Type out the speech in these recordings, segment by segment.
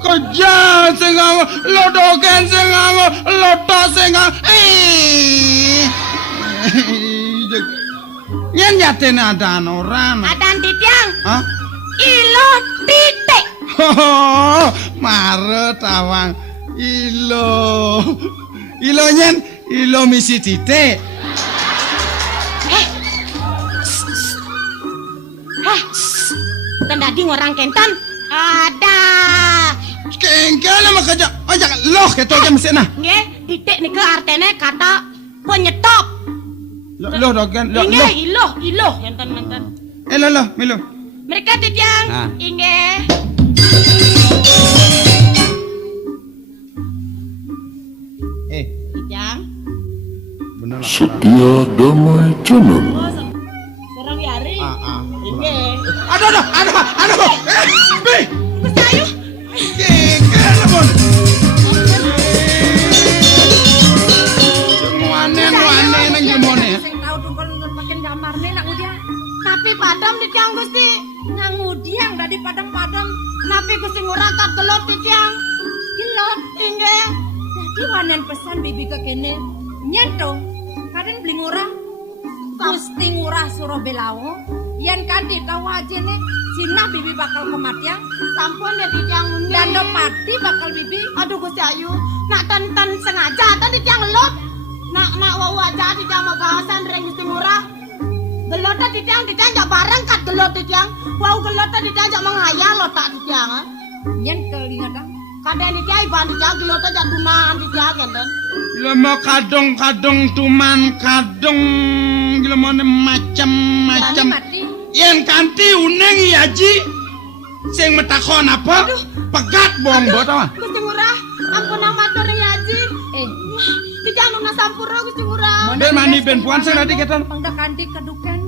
kerja sing nganggo lodoken sing nganggo loto sing yen yaten adan ora Adan titiang. hah Ilo titik. mare tawang ilo nyen ilo misi titik Tandadi ngorang kentan. Ada. kengkele makaja aja loh ketoke mesina Nggih, titik nike artene kata penyetop. loh dogen loh Inggih, iloh enten. loh milu Mereka titiang. Nah. Inggih. Titiang. bener lah Setia Damai Channel. Serang yari. ah Inggih. aduh bi Gusti Ayu. kengkele mon muane nang jemone Sing tau tungkol ngun makin gamarne nak udia. Tapi padam titiang Gusti. Nang udiang dari padam-padam. Napi Gusti ngurang kat gelot titiang. Gelot. Inggih. Jadi wanen pesan bibi ke kene. Nyentong. Karen beli ngurah. Gusti ngurah suruh belawo. Yan kadi tahu aja nih. Sina bibi bakal kematian. Sampun ya titiang undi. Dan do pati bakal bibi. Aduh Gusti Ayu, nak tan sengaja tadi tiang lot. Nak wau aja titiang mau bahasan reng Gusti Ngurah. Gelot titiang jak bareng kat gelot titiang. Wau gelot titiang jak menghayal lo tak titiang. Nyen kelingatan. Kadang titiang iban titiang gelot jak duman titiang kan. lama kadung tuman kadung gimana macam-macam Mati. yen kanti uneng yaji sing metakon apa pegat bombo tau Gusti Ngurah, ampun nang matur ya Haji. Titiang nuna sampura Gusti Ngurah. ben mani ben puan sing tadi keton Pangda kanti keduken.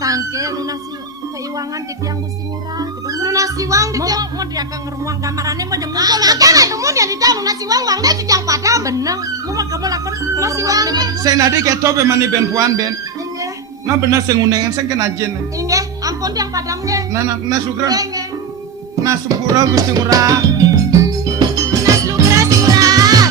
Tangke lunasi keiwangan di tiang Gusti Ngurah. Nuna siwang titiang. Mau dia ke ngeruang kamarane mau jemuk. Makanya numun ya titiang nuna siwang wangnya titiang padam. Benang, mau mah kamu lakon Masih wangi. sing tadi keto ben mani ben puan ben Inggih. nah bener sing unengan sing kena jen Inggih, ampun tiang padamnya. nah sugran Inggih. nah sempura Gusti Ngurah Nas Lugra si Ngurah.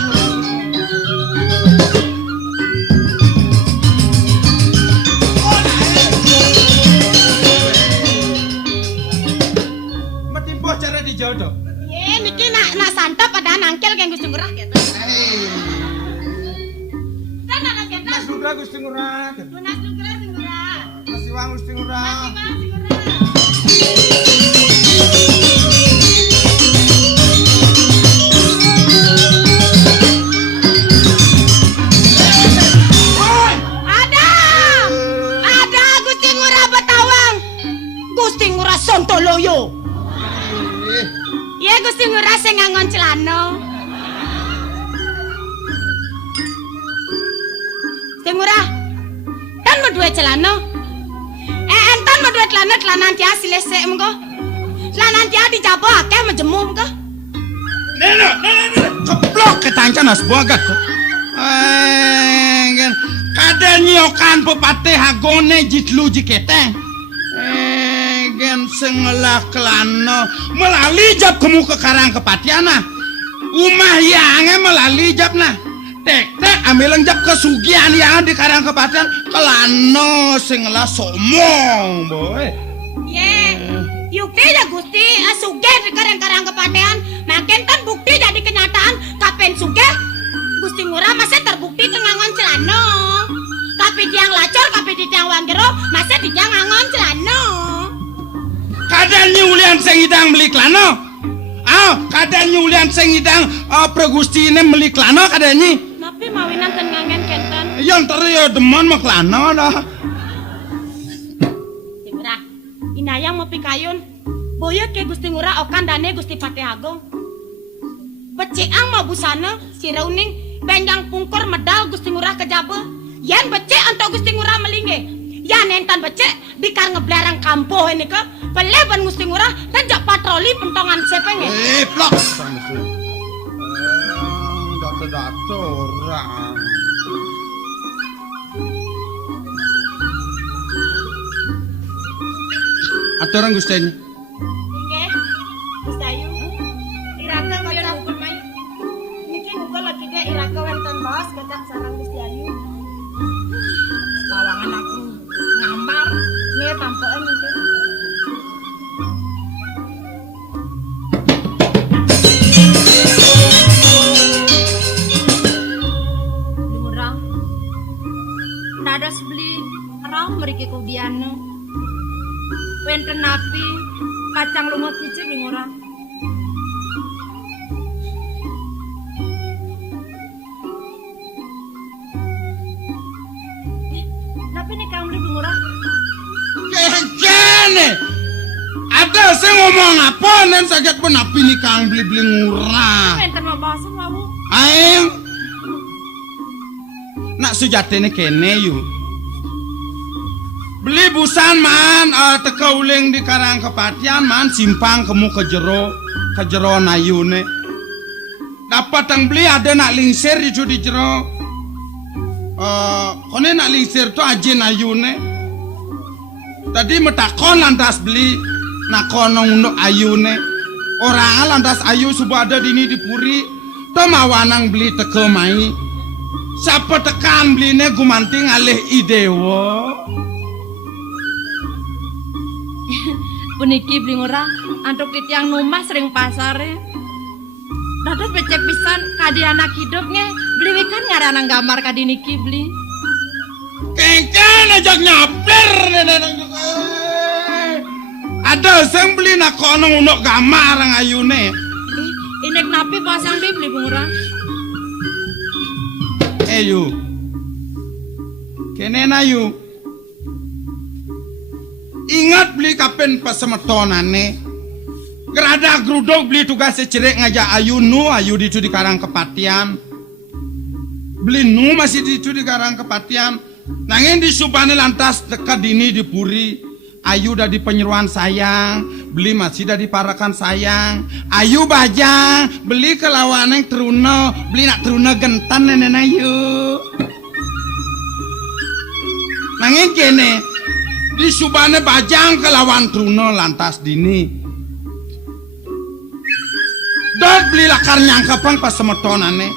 metimpo cara dijodoh Ye, niki nak santap ada nangkel keng Gusti Ngurah gitu. Kan ada kita. Mas Lugra Gusti Ngurah Nas Lugra si Ngurah. Masih wang Gusti Ngurah Mas si Ngurah. Ada Gusti Ngurah Betawang. Gusti Ngurah Sontoloyo. Iya Gusti Ngurah sing ngangon celana. Gusti Ngurah. Kan mau dua celana. Entan mau dua celana dia silesek mengko. Celana dia dijabo akeh menjemum ke. Neno, keplok ketangkan as bogat. Kan kada nyokan pepate hagone jitlu jiketeng. Gen sengelah kelano melalui jab kemu ke karang kepatiana. Umah yange melalui jab nah. Tek ambil jab kesugihan yang di karang kepatian kelano sengelah somong boy. Ye. Yukti ya Gusti sugih di karang-karang kepatean. Makin kan bukti jadi kenyataan kapen sugih. Gusti Ngurah masih terbukti kengangon celana. Tapi tiang lacor, tapi di tiang wanggero masih di tiang ngangon celana. Kadang nyulian sing idang beli klano. Kadang nyulian sing idang Pregusti ini beli klano kadangnya. Tapi mawinan ten ngangen kenten. Yang teri ya demen mah klano dah. Gusti Ngurah, inayang mau pikayun. Boyo ke Gusti Ngurah okan dane Gusti Patih Agung. Beciang mau busana si Rauning benjang pungkur medal Gusti Ngurah kejabe. Yan becek antok Gusti Ngurah melingge. Yan entan becek bikar ngeblarang kampuh ini ke. Peleban Gusti Ngurah dan jak patroli pentongan sepenge. Plok. Dato orang. Aturan Gusti. Nggih. Gusti Ayu. dados beli raum mriki kubiane. Wenten napi kacang lunga kicik ning ora. Napi nek kamu beli ora? Kene. Ada sing ngomong apa nen sakit pun api ni kang beli-beli ngurah. Wenten mabasan wawu. Aing nak sejatine kene yu. Beli busan man teka uling di Karang Kepatian man simpang kemu ke jero nayune. Dapat yang beli ada nak lingsir di jero. Kone nak lingsir tu aja nayune. Tadi metakon lantas beli nakono untuk ayune. Orang lantas ayu subuh ada dini di puri. Tamawanang beli teke mai. Siapa tekan beline gumanting alih idewo. Puniki beli ora antuk titiang numah sering pasare. Dados becek pisan kadi anak hidupnya beli wikan ngaranang gambar kadi niki beli. Kengken ajak nyapler neneng juga. Ada sing beli nakono untuk gambar ang ayune. Inek napi pasang di beli ora. Yu. Kene na yu. Ingat beli kapen pasemetonane. Gerada grudok beli tugas cecerek ngajak ayu di di Karang Kepatian. Beli nu masih di Karang Kepatian. Nangin di subane lantas dekat dini di puri. Ayu dah di penyeruan sayang, beli masih dah diparakan sayang. Ayu bajang, beli kelawaneng teruna, beli nak teruna gentan nenek ayu. Nangin kene, di subane bajang kelawan teruna lantas dini. Dot beli lakar nyangkapang pas semetonane.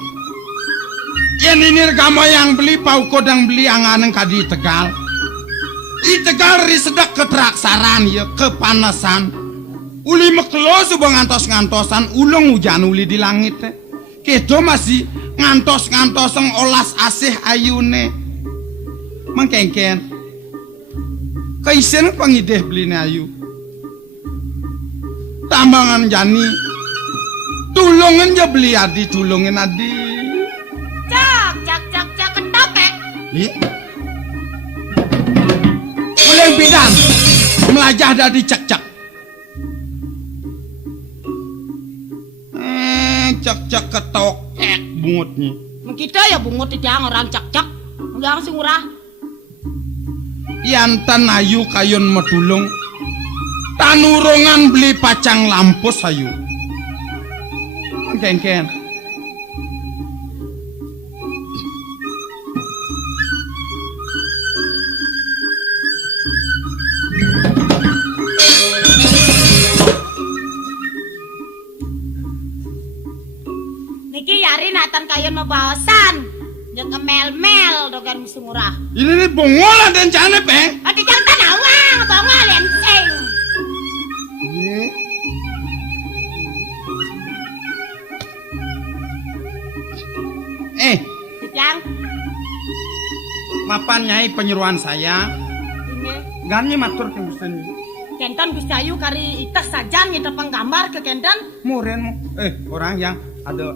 Yen ini regamo yang beli pauko dan beli anganeng kadi Tegal. Di Tegal risedak ketraksaran ya kepanasan. Uli meklo subuh ngantos-ngantosan ulung hujan uli di langit. Kedo masih ngantos-ngantosan olas asih ayune. Mengkengken. Kaisen pangideh beline ayu. Tambangan jani. Tulungin ya beli adi, tulungin adi. Cak ketopek. Uleng bidan melajah dari cek-cek. Cek-cek ketokek bungutnya. Kita ya bungut tidak orang cak enggak sing murah. Yantan ayu kayun medulung. Tanurungan beli pacang lampus ayu. Kengken. Niki yari natan kayon mabawasan. Yang ngemel-mel dogan mesti murah. Ini bongolan dan cane pe. Ati jang tanawang bangga lenseng. Jang. Mapan nyai penyeruan saya. Ini. Gannya matur ke Gusti. Kenton Gusti Ayu kari itas saja nyetepang gambar ke Kenton. Muren orang yang ada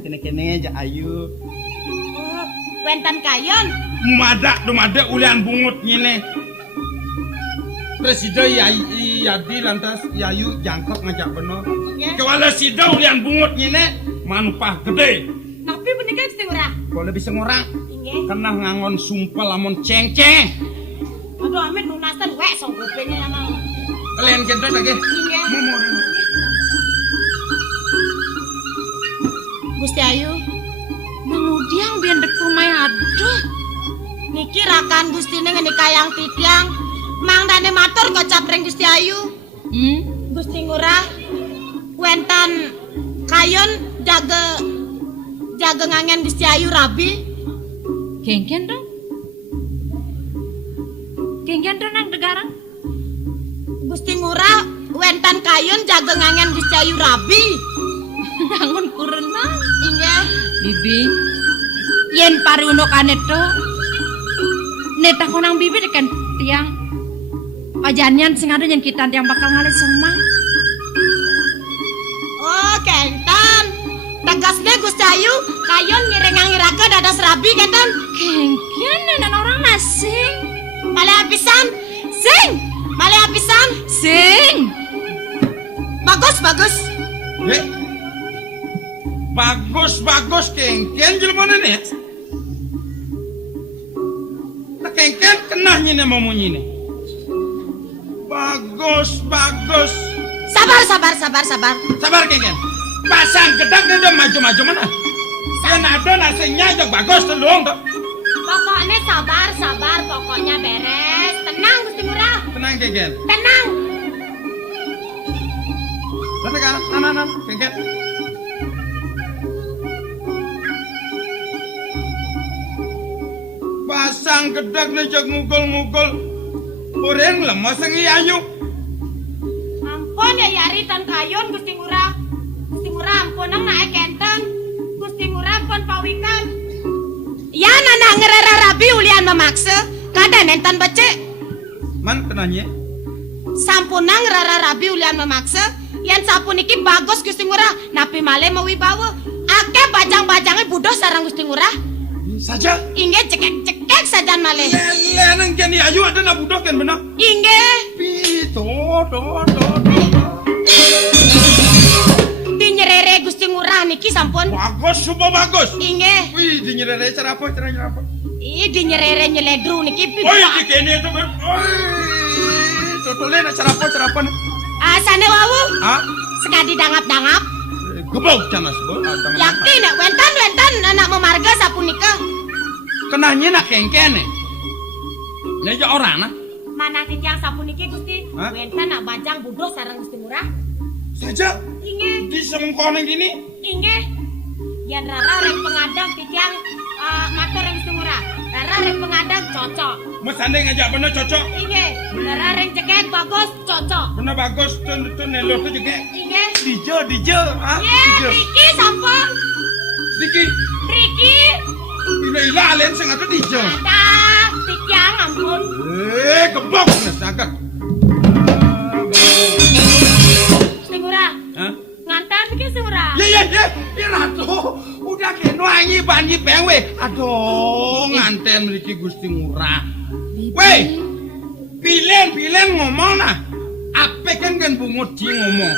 kene-kene aja ayu. Wenten kayon. Dumada ulian bungut nyine. Presiden Yadi lantas Yayu jangkep ngajak bener. Kewala sida ulian bungut nyine manupah gede. Tapi menikah itu murah. Kalau bisa ngorang. Inge. Kena ngangon sumpah lamun cengceh. Aduh amin lunasan wek song kupingnya nama. Kalian kita lagi. Inge. Gusti Ayu. Mengudiang biar dek kumai aduh. Niki rakan Gusti ini ngenikayang titiang. Mang dane matur kocap ring Gusti Ayu. Gusti ngurah. Wentan kayon jaga ngangen Gusti Ayu rabi. Genggen dong. Genggen dong nang degarang. Gusti ngurah wentan kayon jaga ngangen Gusti Ayu rabi. Nangun kurenang. Inggih. Bibi. Yen pari uno kaneto. Netah konang bibi dekan tiang. Pajanian sing ada yang kita yang bakal ngalir semua. Oh, kentan. Tegasnya Gusti Ayu, kayon ngireng-ngirake dadas rabi kentan. Kengkian dan orang masing. Malih pisan. Sing. Malih pisan. Sing. Bagus, bagus. Bagus kengken jelmana nih. Tak kengken kena nyine mau nyine. Bagus. Sabar. Kengken. Pasang gedak udah maju mana? Yang ada nasinya aja bagus telung tuh. Pokoknya sabar. Pokoknya beres. Tenang, Gusti Ngurah. Tenang kengken. Tenang. Nanti kan, nan, kengken. Pasang gedak nih jak ngugol. Orang lemas ngi ayu. Ampun ya Yari tan kayon Gusti Ngurah. Gusti Ngurah ampun nang naik kenten. Gusti Ngurah ampun pawikan. Ya nana ngerera rabi ulian memaksa. Kada nentan becek. Man kenanya? Sampunang rara rabi ulian memaksa. Yang sapun iki bagus Gusti Ngurah. Napi male mau wibawa. Ake bajang-bajangnya budoh sarang Gusti Ngurah. Saja. Inge cekek sajan male. Leneng kini ayu ada na budok kan benar? Inge. Pito. Dinyerere Gusti Ngurah niki sampun. Bagus, super bagus. Inge. Wih, dinyerere cara apa? Ih, dinyerere nyeledru niki. Oh, ini kene itu. Totolnya cara apa? Asane wawu. Ah, Sekadi dangap-dangap. gebok canas bo. Yakin nek wentan anak memarga sapunika. Kenanya nak kengkene. Neja orang nah. Mana titiang sapuniki Gusti? Hah? Wentan nak bajang budoh sareng Gusti Ngurah. Saja. Inge. Di semengkoning gini. Inge. Yan rara rek pengadang titiang matur rek Gusti Ngurah. Rara rek pengadang cocok. Mesande ngajak bener cocok. Inge. Rara rek cekek bagus cocok. Bener bagus tuh nelor tuh juga. Inge. Dijo, ah, Ye, Riki sampun. Sedikit. Riki. Ila alen sing atuh dijo. Ada titiang ampun. Gebok nesagak. Gusti Ngurah. Hah? Ngantar Riki Gusti Ngurah. Ya ratu. Udah keno anyi banyi pengwe. Aduh, nganten mriki Gusti Ngurah. Weh. Pilen ngomong nah. Ape kan bungut di ngomong.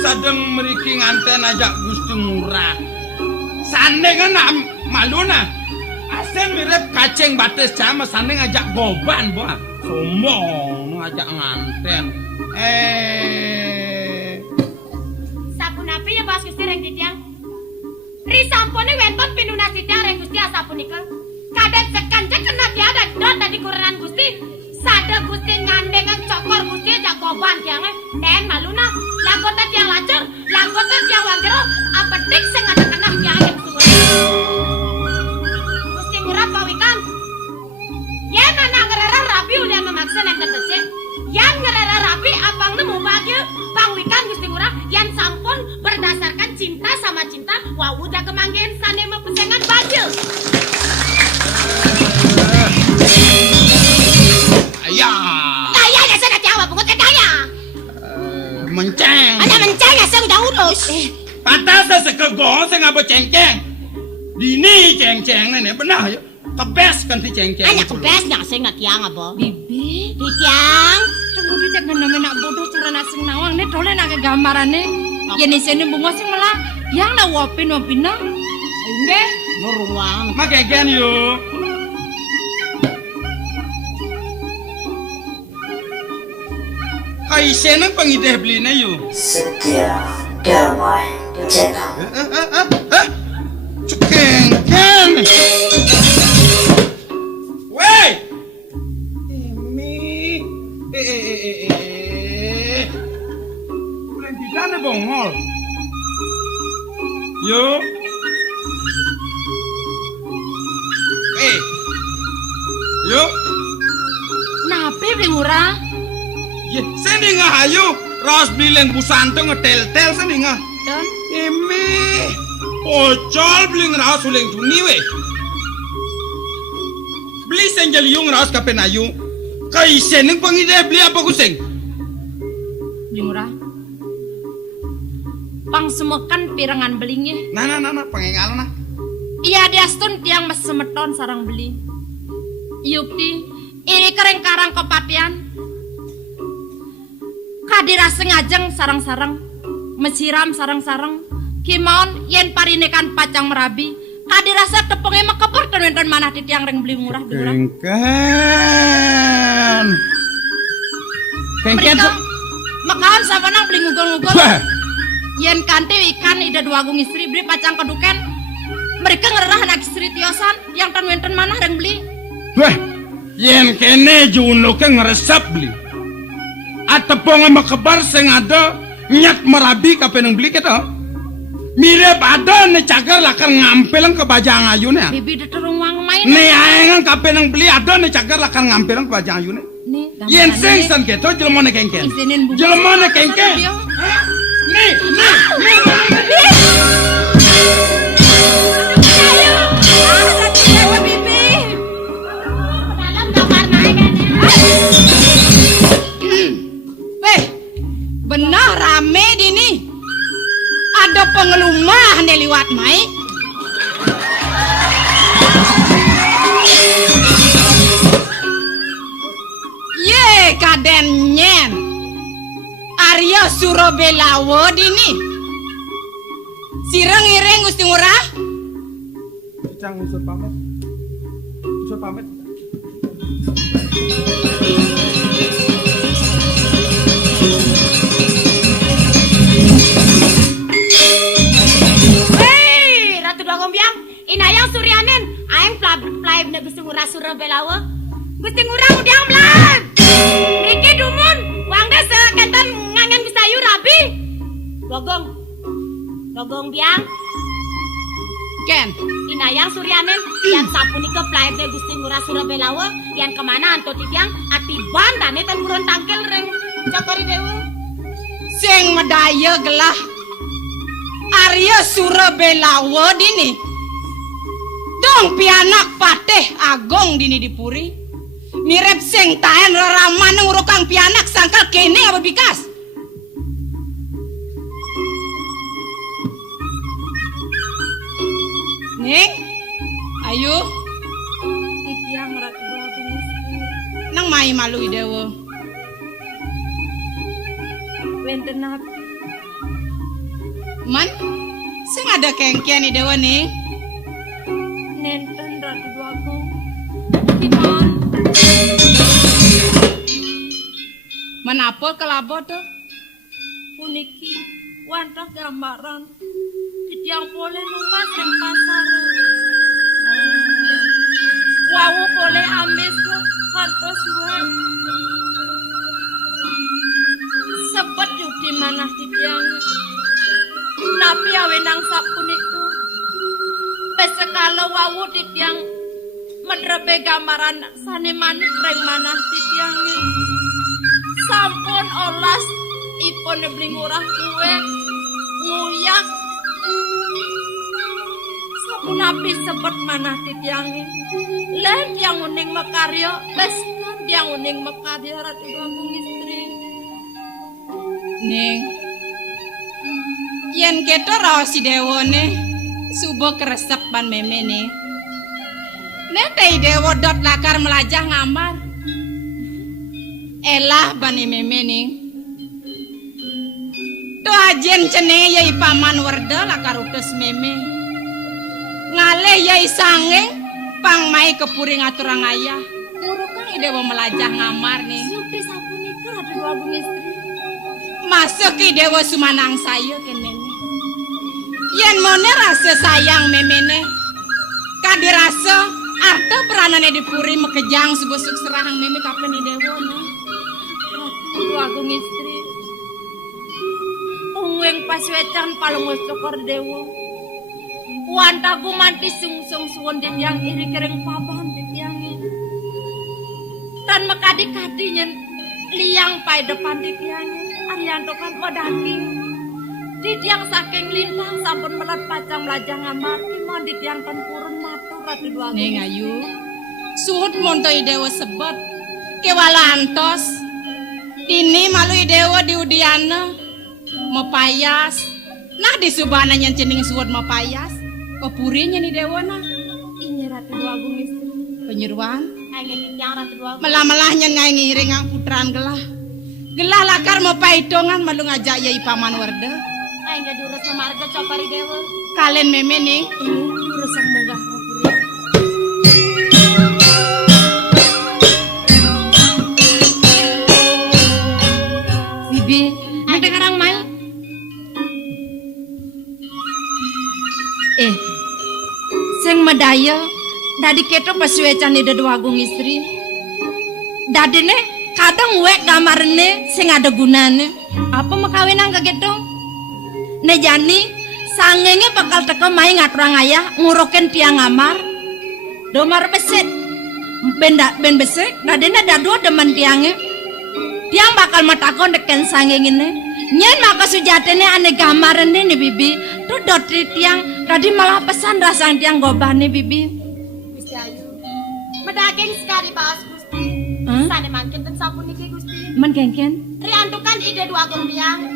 Sadeng mriki nganten aja Gusti Ngurah. Sane kan maluna. Asen mirip kaceng bates sama sane ngajak goban, Bo. Sombong ngajak nganten. Sabun api ya Bas Gusti reng titiang. Ri sampune wenton pinuna titiang reng Gusti asapunika. Kadang sekanjek kena tiada dot tadi kurenan Gusti. Sada Gusti ngandengan cokor Gusti aja goban tiange. Nen maluna. Lakota tiang lancur, lakota tiang wanggero. Apa dik sing ada kena tiange Gusti Ngurah pawikan. Ya nana ngerera rabi ulian memaksa nenten becek. Yang ngerera rabi abang nemu bahagia. Pangwikan Gusti Ngurah yang sampun berdasarkan cinta sama cinta. Wawu jaga manggen sane mepesengan baju. Ya saya tiang pungut ketanya. Menceng. Ada menceng ya saya udah urus. Patah saya sekegong saya ngapa cengceng. Dini cengceng nenek benar ya. Kebes kan si cengceng. Hanya kebesnya saya nggak tiang apa. Bibi. Di tiang. Tunggu jangan nak bodoh cara nasing nawang nih tole nak gambarannya. Yang sini bunga sing malah yang na wapin na. Enggak. Nuruang. Makanya yuk. Kaisen ang pangideh beli na yuk. Setia damai channel. Cekengken. Wey. Emi. Bulan kita na bongol. Yo. Yo. Nape beli murah? Ya, sini nga hayo. Ros bilang busanto ngetel-tel sini nga. Dan Eme. Pocol bilang ros uling tuni we. sing jaliung raos kape nayu. Kaisen ning pangide beli apa kusing? Lingura. Pang semekan pirangan belingnya. Nah, pengengal nah. Iya diastun tiang mas semeton sarang beli. Yukti, ini kering karang kepatian. Kadira sengajeng sarang-sarang, mesiram sarang-sarang. Kimon yen parinekan pacang merabi. Kadira sa tepungnya makepur ten mana titiang reng beli murah Lingura. Kengken. Makawan sabanang beli ngugol-ngugol. Wah. Yen kante ikan ida dua gung istri beli pacang keduken. Mereka ngerah anak istri tiosan yang ten mana reng beli. Wah, yen kene juno ke ngeresap beli. Atepong makebar sing ada nyat merabi kape nang beli kita. Mirip ada ne cagar lakan ngampelang ke bajang ayune. Bibi de terung wang main. Ne aengan kape nang beli ada ne cagar lakan ngampelang ke bajang ayune. Nih, Yen sing san keto jelmone kengken. Izinin bungkus. Jelmone kengken. Nih. Dalam kamar naik Weh, benar rame dini. Ada pengelumah nih liwat mai. Ye kaden nyen. Arya Surabelawo dini. Sireng ireng Gusti Ngurah. Cang usur pamit. Usur pamit. Hei, Ratu Dwagombyang, inayang suryanen, aing play na Gusti Ngurah Surabelawa. Gusti Ngurah udiang blan. Mriki dumun, wang desa kenten ngangen bisayu rabi. Dwagombyang, Ken, inayang suryanen, yang sapunika play na Gusti Ngurah Surabelawa, yang kemana anto titiang ati bandane tan buron tangkel reng cakori dewa. sing medaya gelah Arya Surabelawo dini. Dong pianak pateh agong dini dipuri. Mirip sing taen raraman ngurukang pianak sangkal kene apa bikas. Ning, ayo. Titiang Ratu Dwagombyang. Nang mai malu dewa. Wenten apa? Man, sing ada kengkian nih dewa nih. Nenten Ratu Dwagombyang. Gimana? Menapa kelabot tuh? Puniki wantah gambaran. Yang boleh lupa sing pasar. Wawu boleh amis kok kantos wae. Sebet yuk di mana titiang. Napi awenang sapuniku. Besekala wawu titiang menrebe gambaran saniman reng manah titiang. Sampun olas ipon beli ngurah kue nguyak. Sampun api sebet manah titiang. Len yang uning mekaryo, beskan yang uning mekaryo Ratu Dwagombyang istri. Ning, yen keto raos si dewa nih, subuh keresep ban meme nih. Netei dewa dot lakar melajah ngamar. Elah bani meme nih. To ajen cene yai paman werda lakar utus meme. Ngaleh yai sangeng pang mai kepuri ngaturang ayah. Ngurukang dewa melajah ngamar nih. Sudah sapunika Ratu Dwagombyang istri. Masuk ki dewa sumanang saya kene. Yen mone rasa sayang memene. Kadirasa arta peranane dipuri mekejang subusuk serahang meme kapan ni dewa ne. Ratu Dwagombyang istri. Ungweng paswecan palung cokor dewa. Wanta gumanti sungsung suwon yang iri kereng papan ditiangi. Dan mekadi-kadinya liang pai depan ditiangi. Arianto kan wadaki. Di tiang saking lintang sampun melat pacang lajang ngamar. Iman di tiang tempurun matur Ratu Dwagombyang. Ning ayu, Suhut monto idewa sebot kewala antos. Dini malu idewa diudiana mapayas. Nah di subana yang cening suhut mapayas. Papurinya nih dewa nah. Ini Ratu Dua Agung istri. Penyeruan. Aing yang Ratu Dua Agung. Malah-malahnya ngai ngiring ang putran gelah. Gelah lakar mapaitongan malu ngajak yai paman warda. Aing diurus marga copari dewa. Kalian meme nih. Ini diurus sang megah papuri. Bibi, ada karang mal. Seng medaya dadi keto pasuecan ida Dua Agung istri. Dadine kadang wek gamarne sing ada gunane. Apa makawinan kageto? Ne jani sangenge bakal teko mai ngaturang ayah nguroken tiang ngamar. Domar beset. Ben besek dadine dadu demen tiange. Tiang bakal matakon deken sangengene. Nyen maka sujatene ane gamarene nih bibi. Tuh dotri tiang tadi malah pesan rasang tiang gobane bibi. Gusti Ayu. Medaging sekali bahas Gusti. Sane mangkin dan sampun niki Gusti. Men kengken. Riantukan ide Dua Agung biang.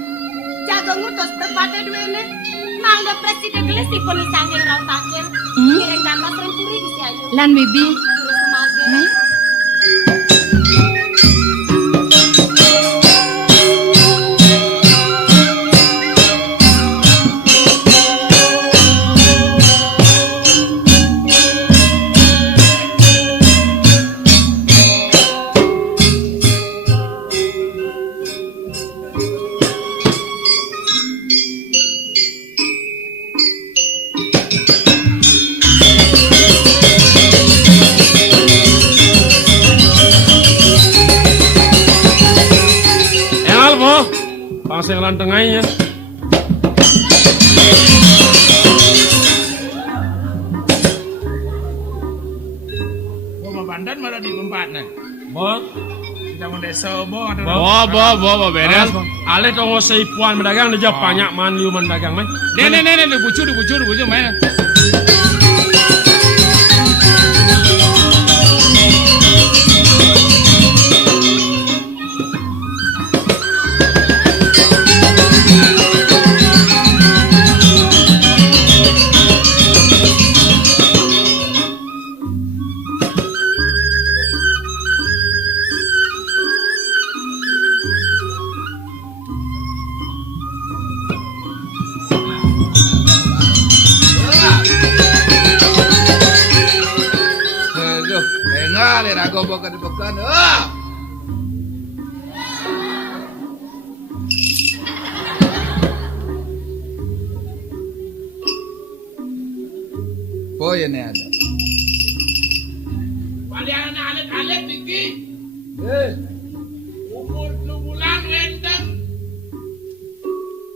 Jago ngutus berpate duene. Mangga presiden gelis dipun sangking raut akhir. Kiring gambar senturi Gusti Ayu. Lan bibi. Terus semarga. Nah. Pasang lantengainya. Bawa bandan malah di tempatnya. Bo, Kita mau desa bo. bo, beres. Ale tong ngosei puan mendagang dia banyak man liu mendagang man. Nih, dibucu main. Aku bukan. Oh ya nih ada. Walian alet tinggi. Umur 2 bulan rendang.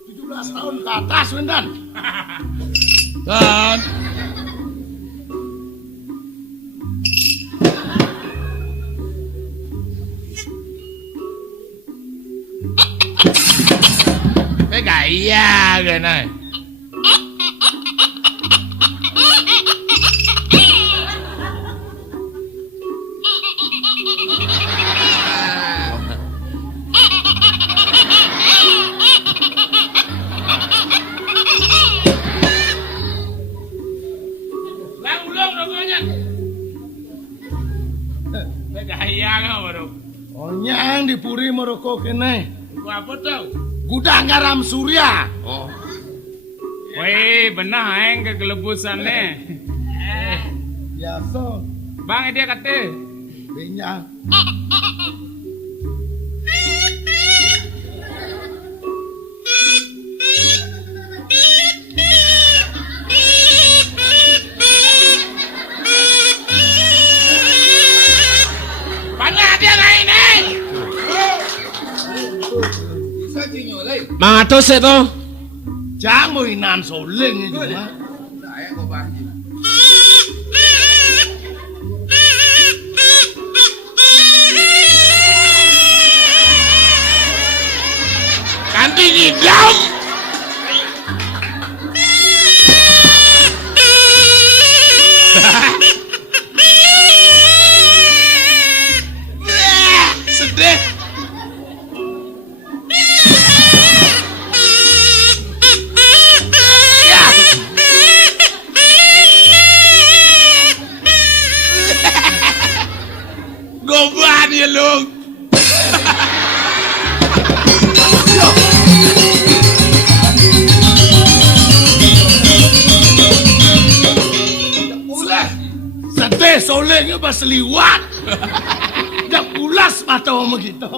17 tahun ke atas Wendan. Dan gaya gana. Lang ulong rokoknya. Gaya baru. Onyang dipuri merokok kene. Gua apa tau? Gudang garam surya. Oh. Weh, benar aing kegelebusannya. Biasa. Bang, dia kata. Benya. Banyak dia naik. Mga tos ito. Chang mo inan so ling itu mah. Kanti hidau. ya lu. Ulah. Sedih solengnya pas liwat. Dak ulas mata begitu.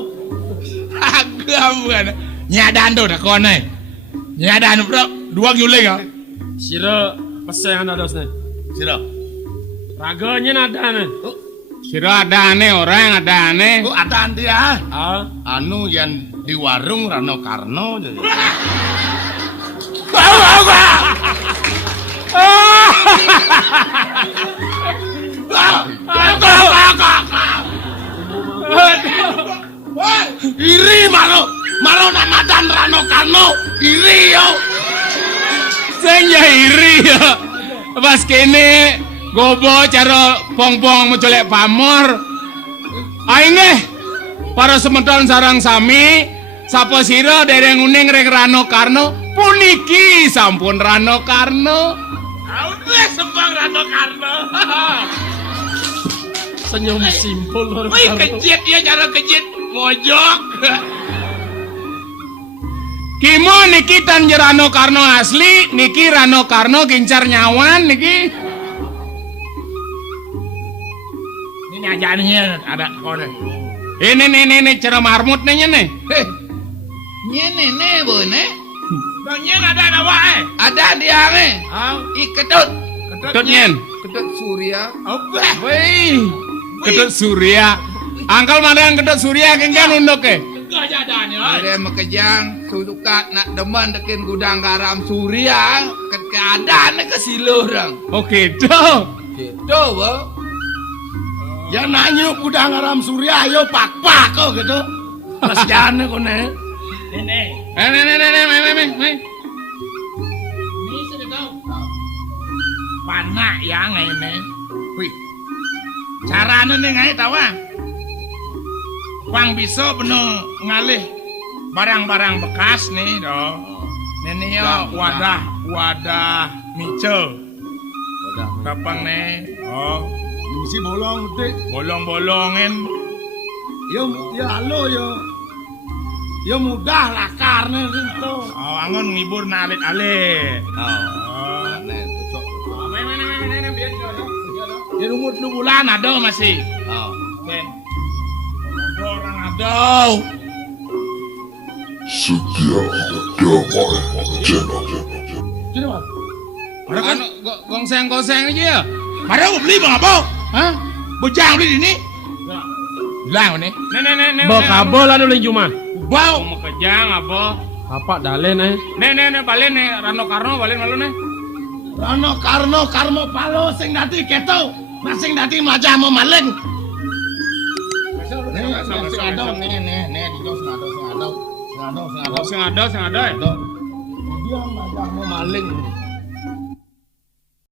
Agam kan. Nyadan tuh dah kone. Nyadan bro. Dua yuling ya. Sira pesen ada dos nih. Sira. Raganya nada nih. Sira ada aneh orang ada aneh. Oh, ada dia. Ah, Anu yang di warung Rano Karno jadi. Iri malu namadan Rano Karno iri yo. Saya iri ya. Pas kene gobo cara pong-pong mencolek pamor. Aing para semeton sarang sami sapa sira dereng uning rek Rano Karno puniki sampun Rano Karno. Udah sembang Rano Karno. senyum simpul. Wih kejit ya cara kejit mojok. Kimo niki tan Rano Karno asli, niki Rano Karno gincar nyawan niki. Ini ajaannya ada kode. Ini cara marmut nih nih. Nyene bu ne. Nyen ada wae. Ada dia ne. Ikedut. Ketut nyen. Kedut Surya. Apa? Wih, ketut Surya. Angkal mandang ketut Surya kengkan unduk ke. Enggak jadane. Ada mekejang suka nak demen dekin gudang garam Surya keadaan ke siluh orang. Oh gitu. Gitu, Bo. Ya nanya gudang garam Surya ayo pak kok gitu. Mas jane kok ne. Nene. Nih. Ini sudah tahu. Panak ya ngene. Wih. Carane nih ngai tahu ah. Wang bisa penuh ngalih barang-barang bekas nih dong. Ini yo wadah mico. Kapang nih. Oh, misi bolong gede. Bolong-bolongin. Ya halo yo. Ya mudah lah karena itu. Oh, angon ngibur nalit-alit. Oh. Aneh, cocok. Main biar di rumut lu bulan ada masih. Oh. Ben. Orang ada. Setia damai channel. Jadi apa? Ada kan goseng aja ya. Mari aku beli bang apa? Hah? Bujang beli ini? Bilang nih. Nih. Bawa kabel ada oleh Juma. Bau. Mau kejang apa? Bapak dalen nih. Nih balen nih Rano Karno balen malu nih. Rano Karno palo sing dati keto. Masing dati macam mau maling. Nih, sing ada nih di dos sing ada. Sing ada. Dia macam mau maling.